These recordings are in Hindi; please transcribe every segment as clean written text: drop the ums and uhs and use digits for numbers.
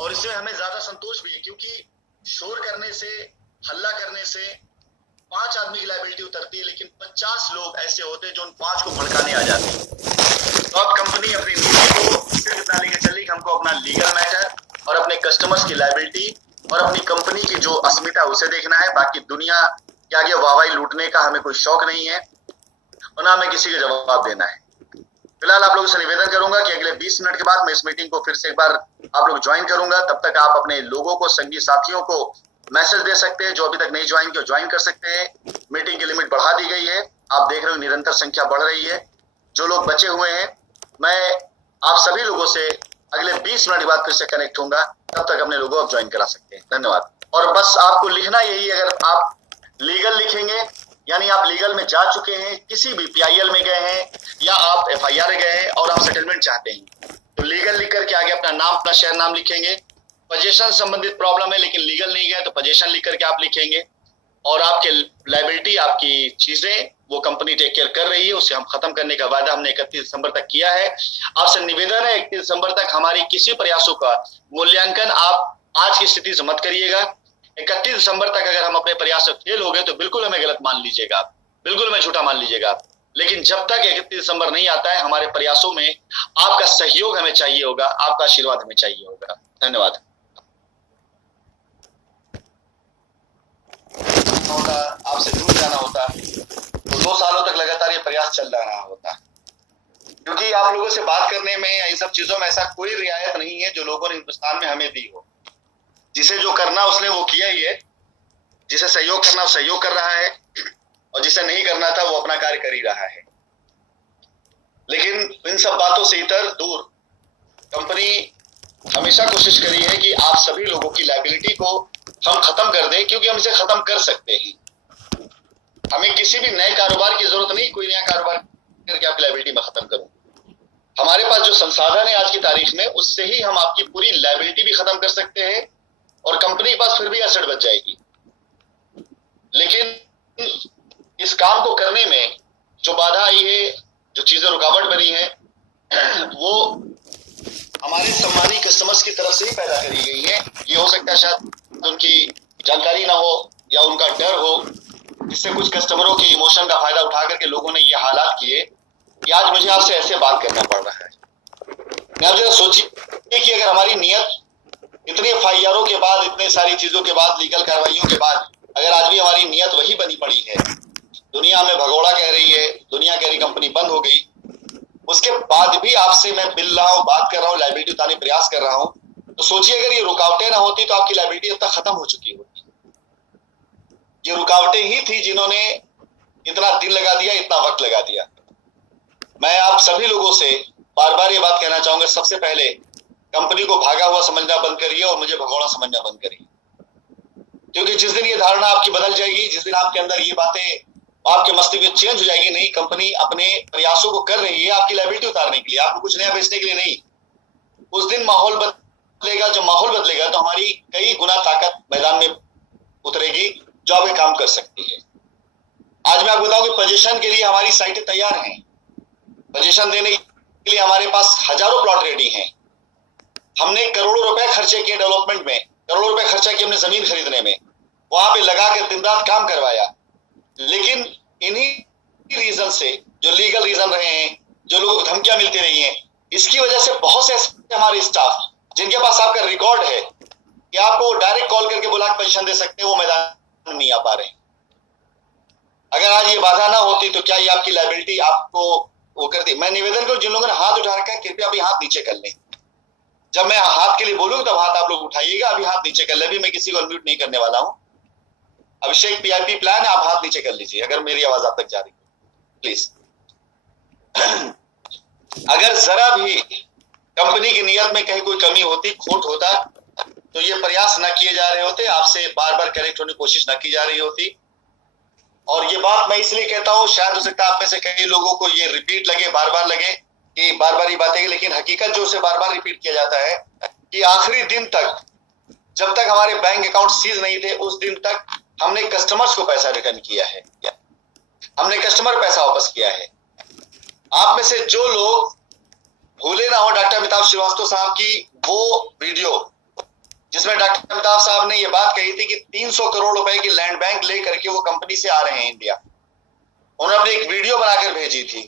और इससे हमें ज्यादा संतोष भी है, क्योंकि शोर करने से, हल्ला करने से 5 आदमी की लायबिलिटी उतरती है, लेकिन 50 लोग ऐसे होते हैं जो उन 5 को भड़काने आ जाते हैं। तो अब कंपनी अपनी नीति को कितना लेके चली कि हमको अपना लीगल मैटर और अपने कस्टमर्स की लायबिलिटी और अपनी कंपनी की जो अस्मिता उसे देखना है। बाकी दुनिया के आगे वाहवाही लूटने का हमें कोई शौक नहीं है और ना हमें किसी का जवाब देना है। फिलहाल आप लोगों से निवेदन करूंगा कि अगले 20 मिनट के बाद मैं इस मीटिंग को फिर से एक बार आप लोग ज्वाइन करूंगा। तब तक आप अपने लोगों को, संगी साथियों को मैसेज दे सकते हैं। जो अभी तक नहीं ज्वाइन किया ज्वाइन कर सकते हैं। मीटिंग की लिमिट बढ़ा दी गई है, आप देख रहे हो निरंतर संख्या बढ़ रही है। जो लोग बचे हुए हैं, मैं आप सभी लोगों से अगले 20 मिनट के बाद फिर से कनेक्ट होऊंगा। तब तक अपने लोगों को ज्वाइन करा सकते हैं। धन्यवाद। और बस आपको लिखना यही, अगर आप लीगल लिखेंगे यानी आप लीगल में जा चुके हैं, किसी भी PIL में गए हैं या आप FIR गए हैं और आप सेटलमेंट चाहते हैं, तो लीगल लिख करके आगे अपना नाम, अपना शहर नाम लिखेंगे। पोजीशन संबंधित प्रॉब्लम है लेकिन लीगल नहीं गए तो पोजीशन लिख करके आप लिखेंगे। और आपके लायबिलिटी, आपकी चीजें वो कंपनी टेक केयर कर रही है, उसे हम खत्म करने का वादा हमने 31 दिसंबर तक किया है। आपसे निवेदन है 31 दिसंबर तक हमारी किसी प्रयासों का मूल्यांकन आप आज की स्थिति से मत करिएगा। 31 दिसंबर तक अगर हम अपने प्रयास में फेल हो गए तो बिल्कुल हमें गलत मान लीजिएगा आप, बिल्कुल हमें झूठा मान लीजिएगा आप। लेकिन जब तक 31 दिसंबर नहीं आता है, हमारे प्रयासों में आपका सहयोग हमें चाहिए होगा, आपका आशीर्वाद हमें चाहिए होगा। धन्यवाद। होता आपसे दूर जाना होता तो 2 सालों तक लगातार ये प्रयास चल रहा होता, क्योंकि आप लोगों से बात करने में या इन सब चीजों में ऐसा कोई रियायत नहीं है जो लोगों ने हिंदुस्तान में हमें दी हो। जिसे जो करना उसने वो किया ही है, जिसे सहयोग करना वो सहयोग कर रहा है और जिसे नहीं करना था वो अपना कार्य कर ही रहा है। लेकिन इन सब बातों से इतर दूर कंपनी हमेशा कोशिश करी है कि आप सभी लोगों की लायबिलिटी को हम खत्म कर दें, क्योंकि हम इसे खत्म कर सकते हैं। हमें किसी भी नए कारोबार की जरूरत नहीं, कोई नया कारोबार करके आपकी लायबिलिटी में खत्म करूं। हमारे पास जो संसाधन है आज की तारीख में, उससे ही हम आपकी पूरी लायबिलिटी भी खत्म कर सकते हैं और कंपनी के पास फिर भी एसेट बच जाएगी। लेकिन इस काम को करने में जो बाधा आई है, जो चीजें रुकावट बनी है, वो हमारे सम्मानी कस्टमर्स की तरफ से ही पैदा करी गई है। ये हो सकता है शायद उनकी जानकारी ना हो या उनका डर हो, जिससे कुछ कस्टमरों के इमोशन का फायदा उठा करके लोगों ने ये हालात किए कि आज मुझे आपसे ऐसे बात करना पड़ रहा है। मैं आप जरा सोचिए कि अगर हमारी नियत इतने FIRों के बाद, इतने सारी चीजों के बाद, लीगल कार्रवाइयों के बाद, अगर आज भी हमारी नियत वही बनी पड़ी है, दुनिया हमें भगोड़ा कह रही है, दुनिया कह रही कंपनी बंद हो गई, उसके बाद भी आपसे मैं मिल रहा हूं, बात कर रहा हूं, लायबिलिटी उतारने प्रयास कर रहा हूं, तो सोचिए अगर ये रुकावटें ना होती तो आपकी लायबिलिटी अब तक खत्म हो चुकी होती। ये रुकावटें ही थी जिन्होंने इतना दिल लगा दिया, इतना वक्त लगा दिया। मैं आप सभी लोगों से बार बार ये बात कहना चाहूंगा, सबसे पहले कंपनी को भागा हुआ समझना बंद करिए और मुझे भगोड़ा समझना बंद करिए। क्योंकि जिस दिन ये धारणा आपकी बदल जाएगी, जिस दिन आपके अंदर ये बातें, आपके मस्तिष्क में चेंज हो जाएगी, नहीं कंपनी अपने प्रयासों को कर रही है आपकी लायबिलिटी उतारने के लिए, आपको कुछ नया बेचने के लिए नहीं, उस दिन माहौल बदलेगा। जो माहौल बदलेगा तो हमारी कई गुना ताकत मैदान में उतरेगी जो आप ये काम कर सकती है। आज मैं आपको बताऊं कि पोजीशन के लिए हमारी साइटें तैयार हैं, पोजीशन देने के लिए हमारे पास हजारों प्लॉट रेडी हैं। हमने करोड़ों रुपए खर्चे किए डेवलपमेंट में, करोड़ों रुपए खर्चा किया हमने जमीन खरीदने में, वहां पे लगा के दिन रात काम करवाया। लेकिन इन्हीं रीजन से, जो लीगल रीजन रहे हैं, जो लोगों को धमकियां मिलती रही हैं, इसकी वजह से बहुत से ऐसे हमारे स्टाफ जिनके पास आपका रिकॉर्ड है कि आपको डायरेक्ट कॉल करके बुला के पोजीशन दे सकते हैं, वो मैदान में नहीं आ पा रहे। अगर आज ये बाधा ना होती तो क्या ये आपकी लायबिलिटी आपको वो करती। मैं निवेदन करूं, जिन लोगों ने हाथ उठा रखा है कृपया अभी हाथ नीचे कर लें। जब मैं हाथ के लिए बोलूंगा तब हाथ आप लोग उठाइएगा, अभी हाथ नीचे कर ले। अभी मैं किसी को अनम्यूट नहीं करने वाला हूं। अभिषेक PIP प्लान है, आप हाथ नीचे कर लीजिए अगर मेरी आवाज आप तक जा रही है प्लीज। अगर जरा भी कंपनी की नियत में कहीं कोई कमी होती, खोट होता, तो ये प्रयास ना किए जा रहे होते, आपसे बार बार कनेक्ट होने की कोशिश ना की जा रही होती। और ये बात मैं इसलिए कहता हूं, शायद हो सकता है आप में से कई लोगों को ये रिपीट लगे, बार बार लगे कि बार बार ये बातें, लेकिन हकीकत जो उसे बार बार रिपीट किया जाता है कि आखिरी दिन तक, जब तक हमारे बैंक अकाउंट सीज नहीं थे, उस दिन तक हमने कस्टमर्स को पैसा रिटर्न किया है, हमने कस्टमर पैसा वापस किया है। आप में से जो लोग भूले ना हो डॉक्टर अमिताभ श्रीवास्तव साहब की वो वीडियो जिसमें डॉक्टर अमिताभ साहब ने ये बात कही थी कि 300 करोड़ रुपए की लैंड बैंक लेकर के वो कंपनी से आ रहे हैं इंडिया। उन्होंने एक वीडियो बनाकर भेजी थी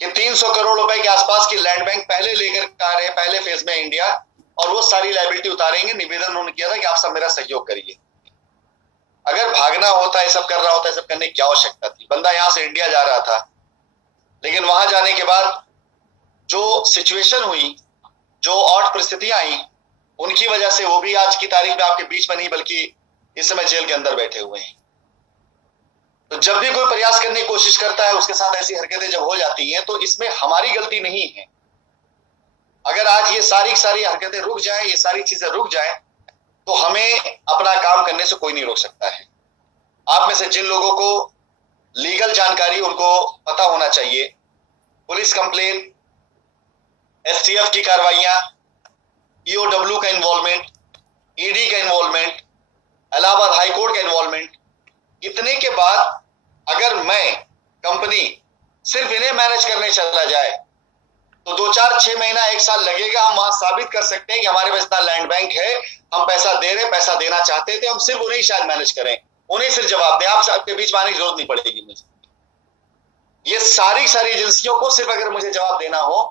कि 300 करोड़ रुपए के आसपास की लैंड बैंक पहले लेकर आ रहे हैं, पहले फेज में इंडिया, और वो सारी लायबिलिटी उतारेंगे। निवेदन उन्होंने किया था कि आप सब मेरा सहयोग करिए। अगर भागना होता है, सब कर रहा होता है, सब करने की क्या आवश्यकता थी? बंदा यहां से इंडिया जा रहा था, लेकिन वहां जाने के बाद जो सिचुएशन हुई, जो ऑड परिस्थितियां आई, उनकी वजह से वो भी आज की तारीख में आपके बीच में नहीं बल्कि इस समय जेल के अंदर बैठे हुए हैं। तो जब भी कोई प्रयास करने की कोशिश करता है, उसके साथ ऐसी हरकतें जब हो जाती हैं, तो इसमें हमारी गलती नहीं है। अगर आज ये सारी हरकतें रुक जाएं, ये सारी चीजें रुक जाएं, तो हमें अपना काम करने से कोई नहीं रोक सकता है। आप में से जिन लोगों को लीगल जानकारी उनको पता होना चाहिए, पुलिस कंप्लेन, एसटीएफ की कार्रवाइयां, ईओडब्ल्यू का इन्वॉल्वमेंट, ईडी का इन्वॉल्वमेंट, इलाहाबाद हाईकोर्ट का इन्वॉल्वमेंट, इतने के बाद अगर मैं कंपनी सिर्फ इन्हें मैनेज करने चला जाए तो 2, 4, 6 महीना, 1 साल लगेगा। हम वहां साबित कर सकते हैं कि हमारे पास इतना लैंड बैंक है, हम पैसा दे रहे, पैसा देना चाहते थे, हम सिर्फ उन्हें शायद मैनेज करें, उन्हें सिर्फ जवाब दें। आप सबके बीच में आने की जरूरत नहीं पड़ेगी मुझे। ये सारी एजेंसियों को सिर्फ अगर मुझे जवाब देना हो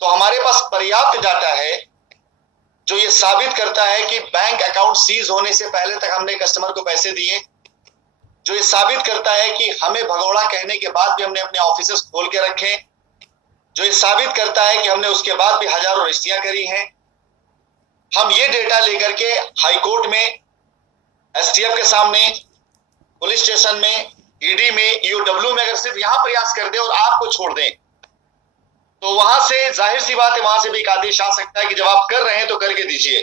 तो हमारे पास पर्याप्त डाटा है जो ये साबित करता है कि बैंक अकाउंट सीज होने से पहले तक हमने कस्टमर को पैसे दिए, जो ये साबित करता है कि हमें भगोड़ा कहने के बाद भी हमने अपने ऑफिसेस खोल के रखे, जो ये साबित करता है कि हमने उसके बाद भी हजारों रजिस्ट्रियां करी हैं। हम ये डेटा लेकर के हाई कोर्ट में, एसटीएफ के सामने, पुलिस स्टेशन में, ईडी में, ईओडब्ल्यू में अगर सिर्फ यहां प्रयास कर दें और आपको छोड़ दें, तो वहां से जाहिर सी बात है, वहां से भी एक आदेश आ सकता है कि जब आप कर रहे हैं तो करके दीजिए,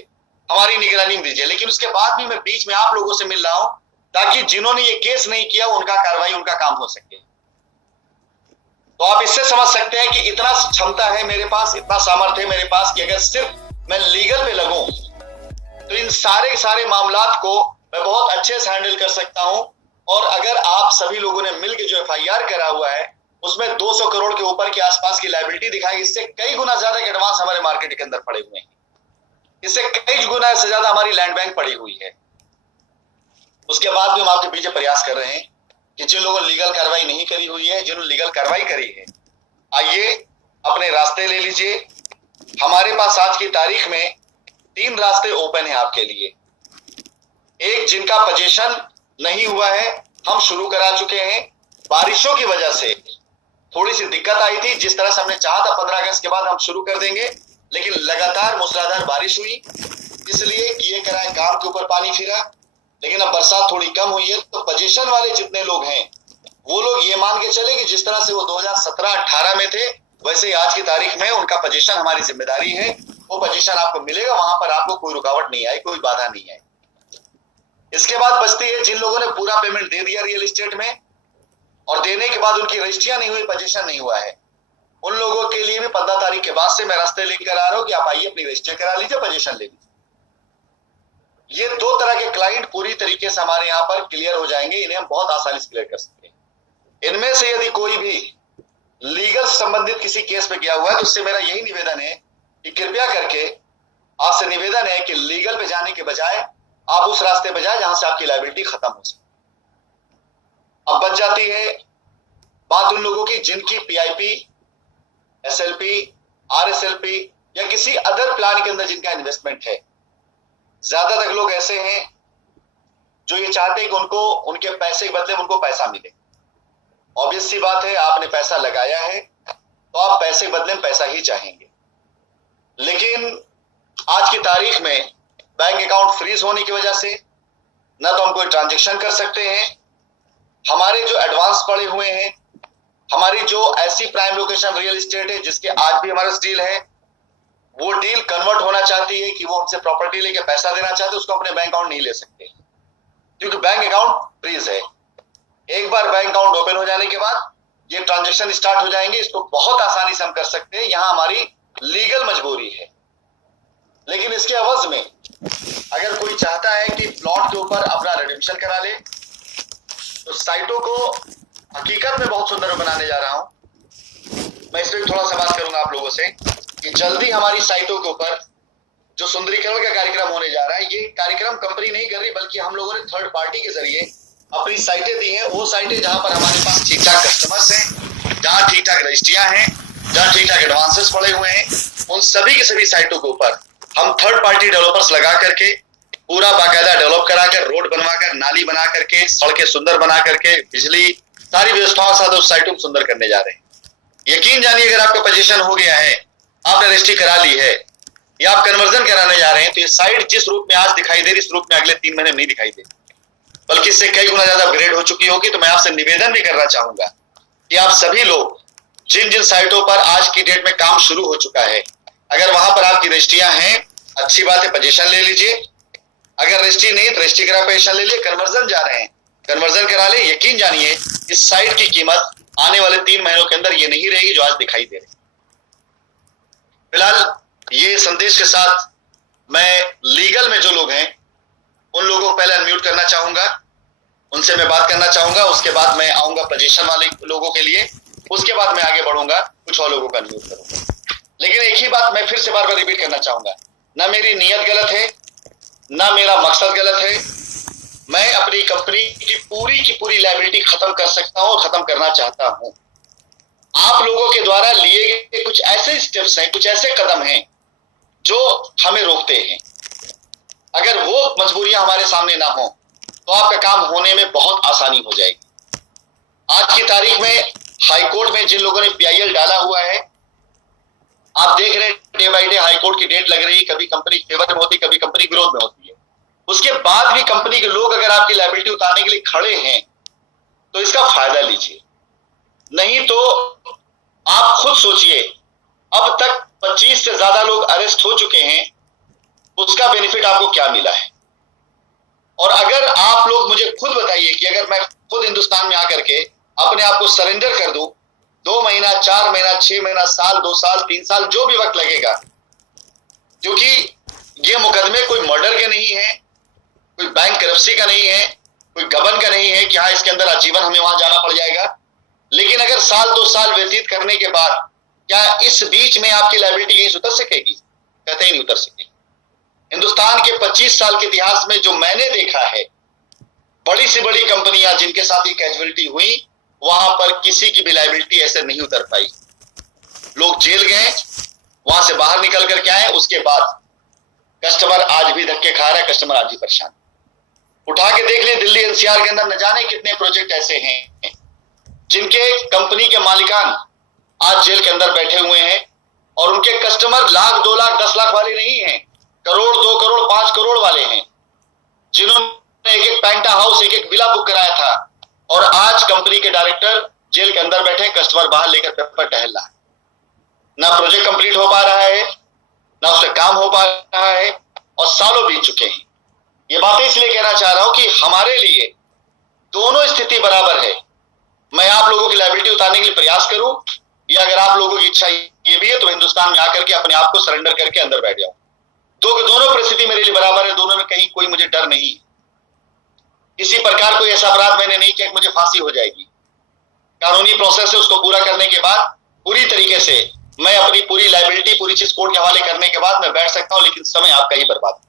हमारी निगरानी में दीजिए। लेकिन उसके बाद भी मैं बीच में आप लोगों से मिल रहा हूं ताकि जिन्होंने ये केस नहीं किया उनका कार्रवाई, उनका काम हो सके। तो आप इससे समझ सकते हैं कि इतना क्षमता है मेरे पास, इतना सामर्थ्य है मेरे पास कि अगर सिर्फ मैं लीगल पे लगूं तो इन सारे मामलात को मैं बहुत अच्छे से हैंडल कर सकता हूं। और अगर आप सभी लोगों ने मिलकर जो एफआईआर करा हुआ है उसमें 200 करोड़ के ऊपर के आसपास की लायबिलिटी दिखाई, इससे कई गुना ज्यादा के एडवांस हमारे मार्केट के अंदर पड़े हुए हैं, इससे कई गुना से ज्यादा हमारी लैंड बैंक पड़ी हुई है। उसके बाद भी हम आपके पीछे प्रयास कर रहे हैं कि जिन लोगों ने लीगल कार्रवाई नहीं करी हुई है, जिन्होंने लीगल कार्रवाई करी है, आइए अपने रास्ते ले लीजिए। हमारे पास आज की तारीख में 3 रास्ते ओपन है आपके लिए। एक, जिनका पोजीशन नहीं हुआ है, हम शुरू करा चुके हैं। बारिशों की वजह से थोड़ी सी दिक्कत आई थी, जिस तरह से हमने चाहा था 15 अगस्त के बाद हम शुरू कर देंगे, लेकिन लगातार मूसलाधार बारिश हुई, इसलिए किए कराए काम के ऊपर पानी फिरा। लेकिन अब बरसात थोड़ी कम हुई है, तो पोजीशन वाले जितने लोग हैं वो लोग ये मान के चले कि जिस तरह से वो 2017-18 में थे, वैसे ही आज की तारीख में उनका पोजीशन हमारी जिम्मेदारी है। वो पोजीशन आपको मिलेगा, वहां पर आपको कोई रुकावट नहीं आई, कोई बाधा नहीं है। इसके बाद बचती है जिन लोगों ने पूरा पेमेंट दे दिया रियल एस्टेट में और देने के बाद उनकी रजिस्ट्रियां नहीं हुई, पोजीशन नहीं हुआ है, उन लोगों के लिए भी 15 तारीख के बाद से मैं रास्ते लेकर आ रहा हूं कि आप आइए अपनी रजिस्ट्री करा लीजिए, पोजीशन ले लीजिए। ये 2 तरह के क्लाइंट पूरी तरीके से हमारे यहाँ पर क्लियर हो जाएंगे, इन्हें हम बहुत आसानी से क्लियर कर सकते हैं। इनमें से यदि कोई भी लीगल संबंधित किसी केस में गया हुआ है तो उससे मेरा यही निवेदन है कि कृपया करके आपसे निवेदन है कि लीगल पे जाने के बजाय आप उस रास्ते पे जाए जहां से आपकी लायबिलिटी खत्म हो सके। अब बच जाती है बात उन लोगों की जिनकी पीआईपी, एसएलपी, आरएसएलपी या किसी अदर प्लान के अंदर जिनका इन्वेस्टमेंट है। ज्यादातर लोग ऐसे हैं जो ये चाहते हैं कि उनको उनके पैसे के बदले उनको पैसा मिले। ऑब्वियस सी बात है, आपने पैसा लगाया है तो आप पैसे के बदले में पैसा ही चाहेंगे। लेकिन आज की तारीख में बैंक अकाउंट फ्रीज होने की वजह से ना तो हम कोई ट्रांजेक्शन कर सकते हैं, हमारे जो एडवांस पड़े हुए हैं, हमारी जो ऐसी प्राइम लोकेशन रियल एस्टेट है जिसके आज भी हमारा डील है, वो डील कन्वर्ट होना चाहती है कि वो हमसे प्रॉपर्टी लेके पैसा देना चाहते, उसको अपने बैंक अकाउंट नहीं ले सकते क्योंकि बैंक अकाउंट फ्रीज है। एक बार बैंक अकाउंट ओपन हो जाने के बाद ये ट्रांजेक्शन स्टार्ट हो जाएंगे, इसको बहुत आसानी से हम कर सकते हैं। यहां हमारी लीगल मजबूरी है। लेकिन इसके एवज में अगर कोई चाहता है कि प्लॉट के ऊपर अपना रिडिम्पशन करा ले तो साइटों को हकीकत में बहुत सुंदर बनाने जा रहा हूं। मैं इस पर थोड़ा सा बात करूंगा आप लोगों से कि जल्दी हमारी साइटों के ऊपर जो सुंदरीकरण का कार्यक्रम होने जा रहा है, ये कार्यक्रम कंपनी नहीं कर रही बल्कि हम लोगों ने थर्ड पार्टी के जरिए अपनी साइटें दी हैं। वो साइटें जहां पर हमारे पास ठीक ठाक कस्टमर्स हैं, जहां ठीक ठाक रजिस्ट्रियां हैं, जहां ठीक ठाक एडवांसेस पड़े हुए हैं, उन सभी की सभी साइटों के ऊपर हम थर्ड पार्टी डेवलपर्स लगा करके पूरा बाकायदा डेवलप कराकर, रोड बनवाकर, नाली बना करके, सड़कें सुंदर बना करके, बिजली सारी व्यवस्थाओं के साथ उस साइटों को सुंदर करने जा रहे हैं। यकीन जानिए अगर आपका पोजीशन हो गया है, आपने रजिस्ट्री करा ली है या आप कन्वर्जन कराने जा रहे हैं, तो ये साइट जिस रूप में आज दिखाई दे रही, इस रूप में अगले 3 महीने में नहीं दिखाई दे, बल्कि इससे कई गुना ज्यादा अपग्रेड हो चुकी होगी। तो मैं आपसे निवेदन भी करना चाहूंगा कि आप सभी लोग जिन जिन साइटों पर आज की डेट में काम शुरू हो चुका है, अगर वहां पर आपकी रजिस्ट्रियां हैं, अच्छी बात है, पोजीशन ले लीजिए। अगर रजिस्ट्री नहीं तो रजिस्ट्री करा पोजीशन ले लिए। कन्वर्जन जा रहे हैं, कन्वर्जन करा ले। यकीन जानिए इस साइट की कीमत आने वाले 3 महीनों के अंदर ये नहीं रहेगी जो आज दिखाई दे रही। फिलहाल ये संदेश के साथ मैं लीगल में जो लोग हैं उन लोगों को पहले अनम्यूट करना चाहूंगा, उनसे मैं बात करना चाहूंगा। उसके बाद मैं आऊंगा पोजीशन वाले लोगों के लिए, उसके बाद मैं आगे बढ़ूंगा, कुछ और लोगों का अनम्यूट करूंगा। लेकिन एक ही बात मैं फिर से बार बार रिपीट करना चाहूंगा, ना मेरी नीयत गलत है, ना मेरा मकसद गलत है। मैं अपनी कंपनी की पूरी लायबिलिटी खत्म कर सकता हूं और खत्म करना चाहता हूं। आप लोगों के द्वारा लिए गए कुछ ऐसे स्टेप्स हैं, कुछ ऐसे कदम हैं जो हमें रोकते हैं। अगर वो मजबूरियां हमारे सामने ना हो तो आपका काम होने में बहुत आसानी हो जाएगी। आज की तारीख में हाईकोर्ट में जिन लोगों ने PIL डाला हुआ है, आप देख रहे हैं डे बाई डे हाईकोर्ट की डेट लग रही, कभी कंपनी फेवर में होती, कभी कंपनी विरोध में होती है। उसके बाद भी कंपनी के लोग अगर आपकी लायबिलिटी उतारने के लिए खड़े हैं तो इसका फायदा लीजिए, नहीं तो आप खुद सोचिए। अब तक 25 से ज्यादा लोग अरेस्ट हो चुके हैं, उसका बेनिफिट आपको क्या मिला है? और अगर आप लोग मुझे खुद बताइए कि अगर मैं खुद हिंदुस्तान में आकर के अपने आप को सरेंडर कर दूं, 2 महीना, 4 महीना, 6 महीना, साल, 2 साल, 3 साल, जो भी वक्त लगेगा, क्योंकि ये मुकदमे कोई मर्डर के नहीं है, कोई बैंक करप्सी का नहीं है, कोई गबन का नहीं है कि हाँ इसके अंदर आजीवन हमें वहां जाना पड़ जाएगा। लेकिन अगर साल 2 साल व्यतीत करने के बाद क्या इस बीच में आपकी लायबिलिटी कहीं से उतर सकेगी? कहते ही नहीं उतर सकेगी। हिंदुस्तान के 25 साल के इतिहास में जो मैंने देखा है, बड़ी से बड़ी कंपनियां जिनके साथ ये कैजुअलिटी हुई, वहां पर किसी की भी लायबिलिटी ऐसे नहीं उतर पाई। लोग जेल गए, वहां से बाहर निकल करके आए, उसके बाद कस्टमर आज भी धक्के खा रहा है, कस्टमर आज भी परेशान। उठा के देख ले, दिल्ली NCR के अंदर न जाने कितने प्रोजेक्ट ऐसे हैं जिनके कंपनी के मालिकान आज जेल के अंदर बैठे हुए हैं और उनके कस्टमर लाख, 2 लाख, 10 लाख वाले नहीं हैं, करोड़, 2 करोड़, 5 करोड़ वाले हैं, जिन्होंने एक पेंटा हाउस, एक विला बुक कराया था और आज कंपनी के डायरेक्टर जेल के अंदर बैठे, कस्टमर बाहर लेकर पेपर टहल रहा है। ना प्रोजेक्ट कंप्लीट हो पा रहा है, ना उससे काम हो पा रहा है और सालों बीत चुके हैं। ये बातें इसलिए कहना चाह रहा हूं कि हमारे लिए दोनों स्थिति बराबर है। मैं आप लोगों की लायबिलिटी उतारने के लिए प्रयास करूं या अगर आप लोगों की इच्छा ये भी है तो हिंदुस्तान में आकर के अपने आप को सरेंडर करके अंदर बैठ जाऊं। दोनों परिस्थिति मेरे लिए बराबर है, दोनों में कहीं कोई मुझे डर नहीं। किसी प्रकार कोई ऐसा अपराध मैंने नहीं किया कि मुझे फांसी हो जाएगी। कानूनी प्रोसेस है, उसको पूरा करने के बाद पूरी तरीके से मैं अपनी पूरी लायबिलिटी, पूरी चीज कोर्ट के हवाले करने के बाद मैं बैठ सकता हूं, लेकिन समय आपका ही बर्बाद।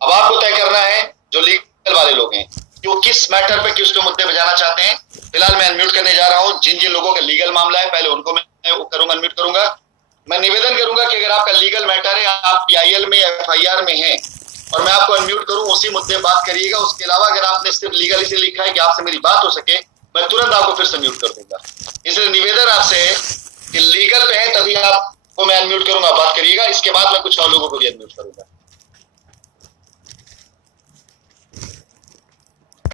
अब आपको तय करना है, जो लीगल वाले लोग हैं, कि वो किस मैटर पे, किस मुद्दे पे जाना चाहते हैं। फिलहाल मैं अनम्यूट करने जा रहा हूं। जिन जिन लोगों का लीगल मामला है पहले उनको मैं करूंगा, अनम्यूट करूंगा। मैं निवेदन करूंगा कि अगर आपका लीगल मैटर है, आप PIL में, FIR में हैं और मैं आपको अनम्यूट करूं, उसी मुद्दे बात करिएगा। उसके अलावा अगर आपने सिर्फ लीगल इसे लिखा है कि आपसे मेरी बात हो सके, मैं तुरंत आपको फिर से म्यूट कर दूंगा। इसलिए निवेदन आपसे है कि लीगल पे है तभी आपको मैं अनम्यूट करूंगा, बात करिएगा। इसके बाद मैं कुछ और लोगों को भी अनम्यूट करूंगा।